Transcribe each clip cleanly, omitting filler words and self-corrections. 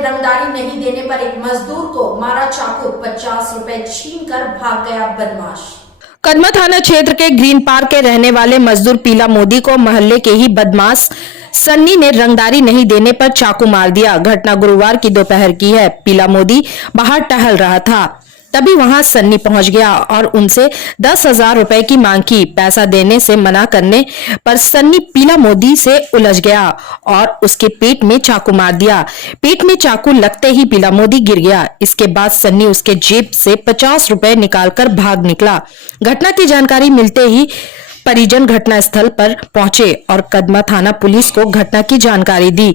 रंगदारी नहीं देने पर एक मजदूर को मारा चाकू, 50 रुपए छीनकर भाग गया बदमाश। कदमा थाना क्षेत्र के ग्रीन पार्क के रहने वाले मजदूर पीला मोदी को मोहल्ले के ही बदमाश सन्नी ने रंगदारी नहीं देने पर चाकू मार दिया। घटना गुरुवार की दोपहर की है। पीला मोदी बाहर टहल रहा था, तभी वहां सन्नी पहुंच गया और उनसे 10,000 रुपए की मांग की। पैसा देने से मना करने पर सन्नी पीला मोदी से उलझ गया और उसके पेट में चाकू मार दिया। पेट में चाकू लगते ही पीला मोदी गिर गया। इसके बाद सन्नी उसके जेब से 50 रुपए निकालकर भाग निकला। घटना की जानकारी मिलते ही परिजन घटनास्थल पर पहुंचे और कदमा थाना पुलिस को घटना की जानकारी दी।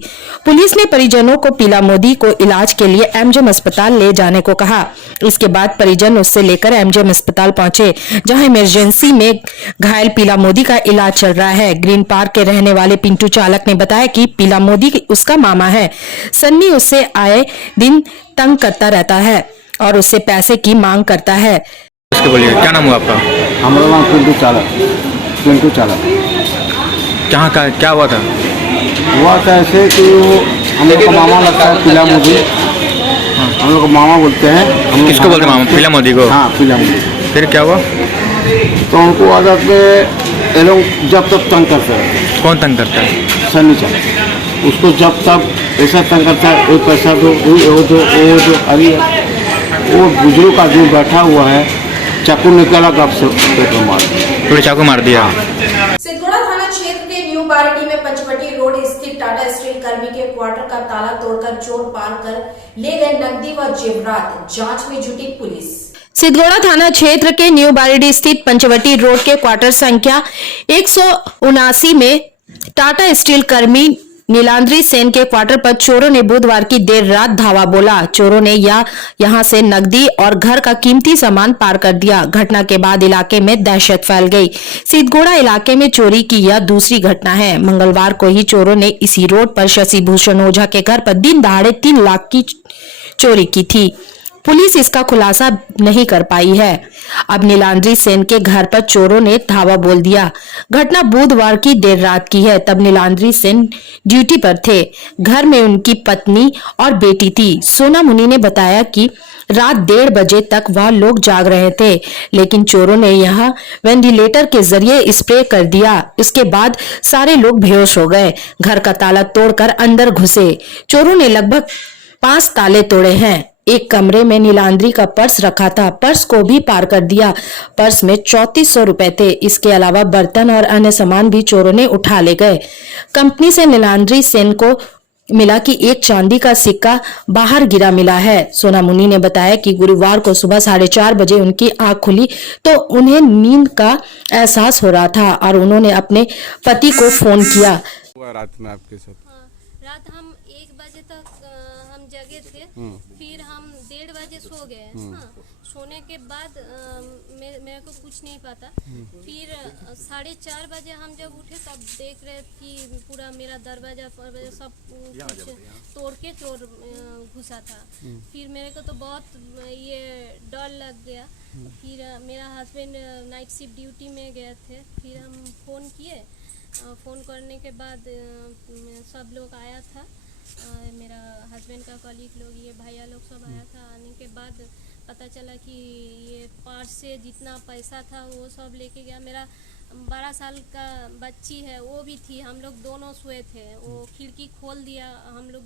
पुलिस ने परिजनों को पीला मोदी को इलाज के लिए एमजेएम अस्पताल ले जाने को कहा। इसके बाद परिजन उससे लेकर एमजेएम अस्पताल पहुंचे, जहां इमरजेंसी में घायल पीला मोदी का इलाज चल रहा है। ग्रीन पार्क के रहने वाले पिंटू चालक ने बताया कि पीला मोदी उसका मामा है। सन्नी उससे आए दिन तंग करता रहता है और उससे पैसे की मांग करता है। इसके बोलिए, क्या नाम हुआ आपका? हमारा नाम पिंटू चालक। कहाँ का क्या हुआ था? हुआ था ऐसे कि वो हम लोग का मामा लगता है पीला मोदी। हम लोग को मामा बोलते हैं। किसको बोलते हैं मामा? पीला मोदी को? हाँ, पीला मोदी। फिर क्या हुआ? तो उनको आदत में ये लोग जब तक तंग करते हैं। कौन तंग करता है? सन्नी चालक उसको जब तक ऐसा तंग करता है, वो पैसा दो, वो दो। अरे वो बुजुर्ग का जो बैठा हुआ है, चाकू निकाला कब से पेट में मार दिया। पूरे चाकू मार दिया। सिद्धगोड़ा थाना क्षेत्र के न्यू बारिटी में पंचवटी रोड स्थित टाटा स्टील कर्मी के क्वार्टर का ताला तोड़कर चोर पार कर ले गए नकदी व जेवरात। जांच में जुटी पुलिस। सिद्धगोड़ा थाना क्षेत्र के न्यू बारिडी स्थित पंचवटी रोड के क्वार्टर संख्या 179 में टाटा स्टील कर्मी नीलांद्री सेन के क्वार्टर पर चोरों ने बुधवार की देर रात धावा बोला। चोरों ने यहां से नकदी और घर का कीमती सामान पार कर दिया। घटना के बाद इलाके में दहशत फैल गई। सिद्धगोड़ा इलाके में चोरी की यह दूसरी घटना है। मंगलवार को ही चोरों ने इसी रोड पर शशि भूषण ओझा के घर पर दिन दहाड़े 3 लाख की चोरी की थी। पुलिस इसका खुलासा नहीं कर पाई है। अब नीलांद्री सेन के घर पर चोरों ने धावा बोल दिया। घटना बुधवार की देर रात की है। तब नीलांद्री सेन ड्यूटी पर थे। घर में उनकी पत्नी और बेटी थी। सोना मुनि ने बताया कि रात 1:30 बजे तक वह लोग जाग रहे थे, लेकिन चोरों ने यहां वेंटिलेटर के जरिए स्प्रे कर दिया। इसके बाद सारे लोग बेहोश हो गए। घर का ताला तोड़कर अंदर घुसे। चोरों ने लगभग 5 ताले तोड़े हैं। एक कमरे में नीलांद्री का पर्स रखा था, पर्स को भी पार कर दिया। पर्स में 3400 रुपए थे। इसके अलावा बर्तन और अन्य सामान भी चोरों ने उठा ले गए। कंपनी से नीलांद्री सेन को मिला कि एक चांदी का सिक्का बाहर गिरा मिला है। सोना मुनि ने बताया कि गुरुवार को सुबह 4:30 बजे उनकी आंख खुली तो उन्हें नींद का एहसास हो रहा था और उन्होंने अपने पति को फोन किया। रात में आपके साथ? रात हम 1 बजे तक हम जगे थे। फिर हम 1:30 बजे सो गए। हाँ, सोने के बाद मेरे को कुछ नहीं पता। फिर 4:30 बजे हम जब उठे तब देख रहे कि पूरा मेरा दरवाजा सब कुछ तोड़ के चोर घुसा था। फिर मेरे को तो बहुत ये डर लग गया। फिर मेरा हस्बैंड नाइट शिफ्ट ड्यूटी में गए थे। फिर हम फ़ोन किए। फ़ोन करने के बाद सब लोग आया था। मेरा हस्बैंड का कलीग लोग, ये भैया लोग सब आया था। आने के बाद पता चला कि ये पर्स से जितना पैसा था वो सब लेके गया। मेरा 12 साल का बच्ची है, वो भी थी। हम लोग दोनों सोए थे। वो खिड़की खोल दिया। हम लोग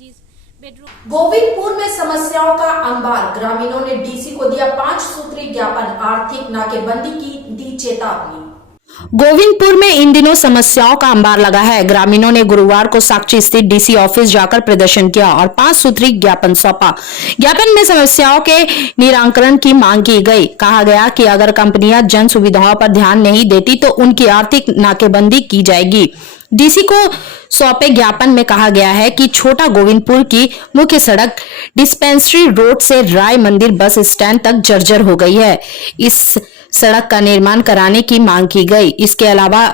जिस बेडरूम। गोविंदपुर में समस्याओं का अंबार। ग्रामीणों ने डीसी को दिया 5 सूत्री ज्ञापन। आर्थिक नाकेबंदी की दी चेतावनी। गोविंदपुर में इन दिनों समस्याओं का अंबार लगा है। ग्रामीणों ने गुरुवार को साक्षी स्थित डीसी ऑफिस जाकर प्रदर्शन किया और 5 सूत्री ज्ञापन सौंपा। ज्ञापन में समस्याओं के निराकरण की मांग की गई। कहा गया कि अगर कंपनियां जन सुविधाओं पर ध्यान नहीं देती तो उनकी आर्थिक नाकेबंदी की जाएगी। डीसी को सौंपे ज्ञापन में कहा गया है कि छोटा गोविंदपुर की मुख्य सड़क डिस्पेंसरी रोड से राय मंदिर बस स्टैंड तक जर्जर हो गई है। इस सड़क का निर्माण कराने की मांग की गई। इसके अलावा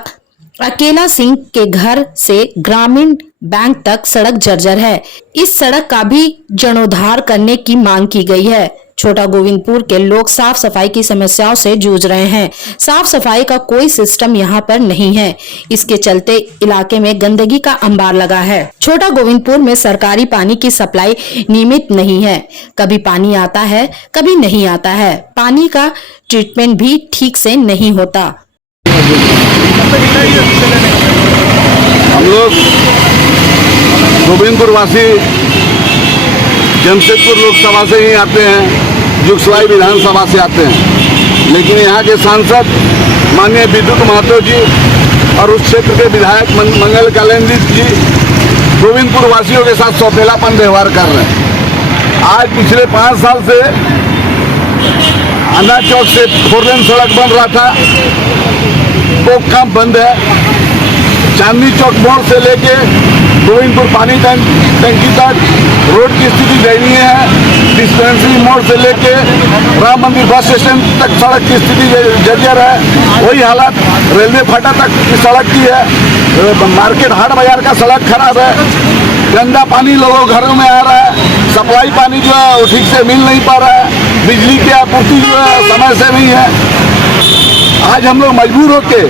अकेला सिंह के घर से ग्रामीण बैंक तक सड़क जर्जर है। इस सड़क का भी जीर्णोद्धार करने की मांग की गई है। छोटा गोविंदपुर के लोग साफ सफाई की समस्याओं से जूझ रहे हैं। साफ सफाई का कोई सिस्टम यहाँ पर नहीं है। इसके चलते इलाके में गंदगी का अंबार लगा है। छोटा गोविंदपुर में सरकारी पानी की सप्लाई नियमित नहीं है। कभी पानी आता है, कभी नहीं आता है। पानी का ट्रीटमेंट भी ठीक से नहीं होता। हम लोग गोविंदपुर वासी जमशेदपुर लोकसभा से ही आते हैं, जुगसवाई विधानसभा से आते हैं, लेकिन यहाँ के सांसद माननीय विद्युत महतो जी और उस क्षेत्र के विधायक मंगल कल्याण जी गोविंदपुर वासियों के साथ सौतेलापन व्यवहार कर रहे हैं। आज पिछले 5 साल से अन्ना चौक से 4 लेन सड़क बन रहा था, वो काम बंद है। चांदनी चौक मोड़ से लेके गोविंदपुर पानी टंकी तक रोड की स्थिति दयनीय है। डिस्पेंसरी मोड़ से लेके राम मंदिर बस स्टेशन तक सड़क की स्थिति जर्जर है। वही हालत रेलवे फाटा तक की सड़क की है। मार्केट हाट बाजार का सड़क खराब है। गंदा पानी लोगों घरों में आ रहा है। सप्लाई पानी जो है वो ठीक से मिल नहीं पा रहा है। बिजली की आपूर्ति जो है समय से नहीं है। आज हम लोग मजबूर होके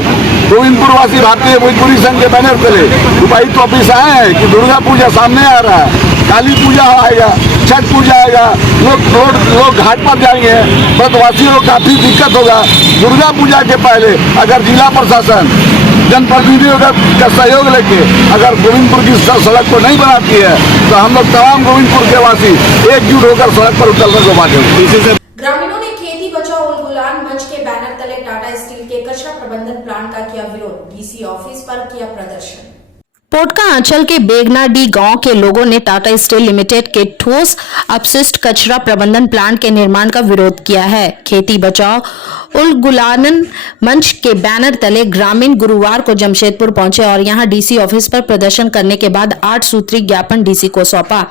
गोविंदपुर वासी भारतीय भोजपुरी संघ के बैनर तले उपायुक्त ऑफिस आए हैं कि दुर्गा पूजा सामने आ रहा है, काली पूजा आएगा, छठ पूजा आएगा, लोग घाट पर जाएंगे, व्रतवासियों को काफी दिक्कत होगा। दुर्गा पूजा के पहले अगर जिला प्रशासन जनप्रतिनिधियों का सहयोग लेके अगर गोविंदपुर की सड़क को नहीं बनाती है तो हम लोग तमाम गोविंदपुर के वासी एकजुट होकर सड़क पर उतरने को बांटेंगे। ग्रामीणों ने खेती बचाओ उलगुलान मंच के बैनर तले टाटा स्टील के कचरा प्रबंधन प्लांट का किया विरोध। डीसी ऑफिस पर किया प्रदर्शन। पोटका अंचल के बेगनाडी गांव के लोगों ने टाटा स्टील लिमिटेड के ठोस अपशिष्ट कचरा प्रबंधन प्लांट के निर्माण का विरोध किया है। खेती बचाओ उलगुलान मंच के बैनर तले ग्रामीण गुरुवार को जमशेदपुर पहुंचे और यहां डीसी ऑफिस पर प्रदर्शन करने के बाद 8 सूत्री ज्ञापन डीसी को सौंपा।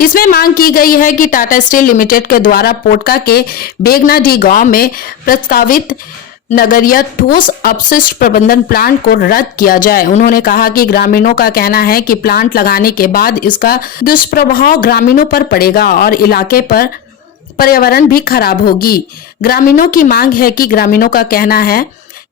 इसमें मांग की गई है कि टाटा स्टील लिमिटेड के द्वारा पोटका के बेगनाडी गांव में प्रस्तावित नगरीय ठोस अपशिष्ट प्रबंधन प्लांट को रद्द किया जाए। उन्होंने कहा कि ग्रामीणों का कहना है कि प्लांट लगाने के बाद इसका दुष्प्रभाव ग्रामीणों पर पड़ेगा और इलाके पर पर्यावरण भी खराब होगी। ग्रामीणों की मांग है कि ग्रामीणों का कहना है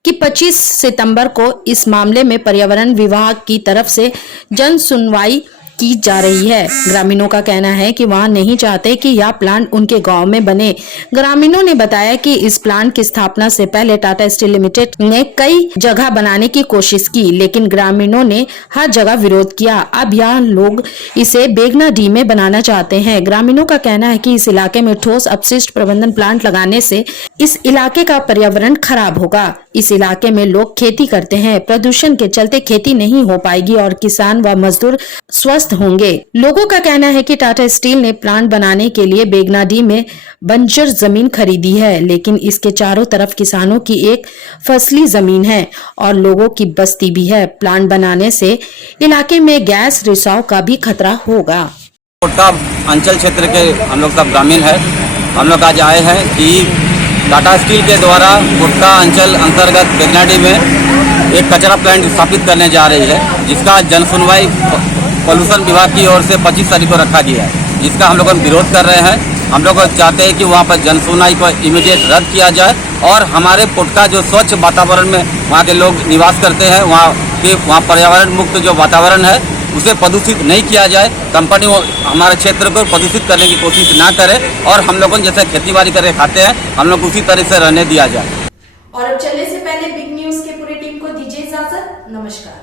कि 25 सितंबर को इस मामले में पर्यावरण विभाग की तरफ से जन सुनवाई की जा रही है। ग्रामीणों का कहना है कि वहां नहीं चाहते कि यह प्लांट उनके गांव में बने। ग्रामीणों ने बताया कि इस प्लांट की स्थापना से पहले टाटा स्टील लिमिटेड ने कई जगह बनाने की कोशिश की, लेकिन ग्रामीणों ने हर जगह विरोध किया। अब यह लोग इसे बेगनाडी में बनाना चाहते हैं। ग्रामीणों का कहना है कि इस इलाके में ठोस अपशिष्ट प्रबंधन प्लांट लगाने से इस इलाके का पर्यावरण खराब होगा। इस इलाके में लोग खेती करते हैं, प्रदूषण के चलते खेती नहीं हो पाएगी और किसान व मजदूर स्वस्थ होंगे। लोगों का कहना है कि टाटा स्टील ने प्लांट बनाने के लिए बेगनाडी में बंजर जमीन खरीदी है, लेकिन इसके चारों तरफ किसानों की एक फसली जमीन है और लोगों की बस्ती भी है। प्लांट बनाने से इलाके में गैस रिसाव का भी खतरा होगा। पोटका अंचल क्षेत्र के हम लोग सब ग्रामीण है। हम लोग आज आए हैं कि टाटा स्टील के द्वारा पोटका अंचल अंतर्गत बेगनाडी में एक कचरा प्लांट स्थापित करने जा रही है, जिसका जन सुनवाई पॉल्यूशन विभाग की ओर से 25 तारीख को रखा गया है, जिसका हम लोग विरोध कर रहे हैं। हम लोग चाहते हैं कि वहाँ पर जन सुनवाई को इमीडिएट रद्द किया जाए और हमारे पोटका जो स्वच्छ वातावरण में वहाँ के लोग निवास करते हैं, वहाँ पर्यावरण मुक्त जो वातावरण है उसे प्रदूषित नहीं किया जाए। कंपनी हमारे क्षेत्र को प्रदूषित करने की कोशिश ना करे और हम लोगों जैसे खेती बाड़ी करके खाते हैं हम लोग उसी तरह से रहने दिया जाए। और अब चलने से पहले बिग न्यूज के पूरी टीम को दीजिए इजाजत। नमस्कार।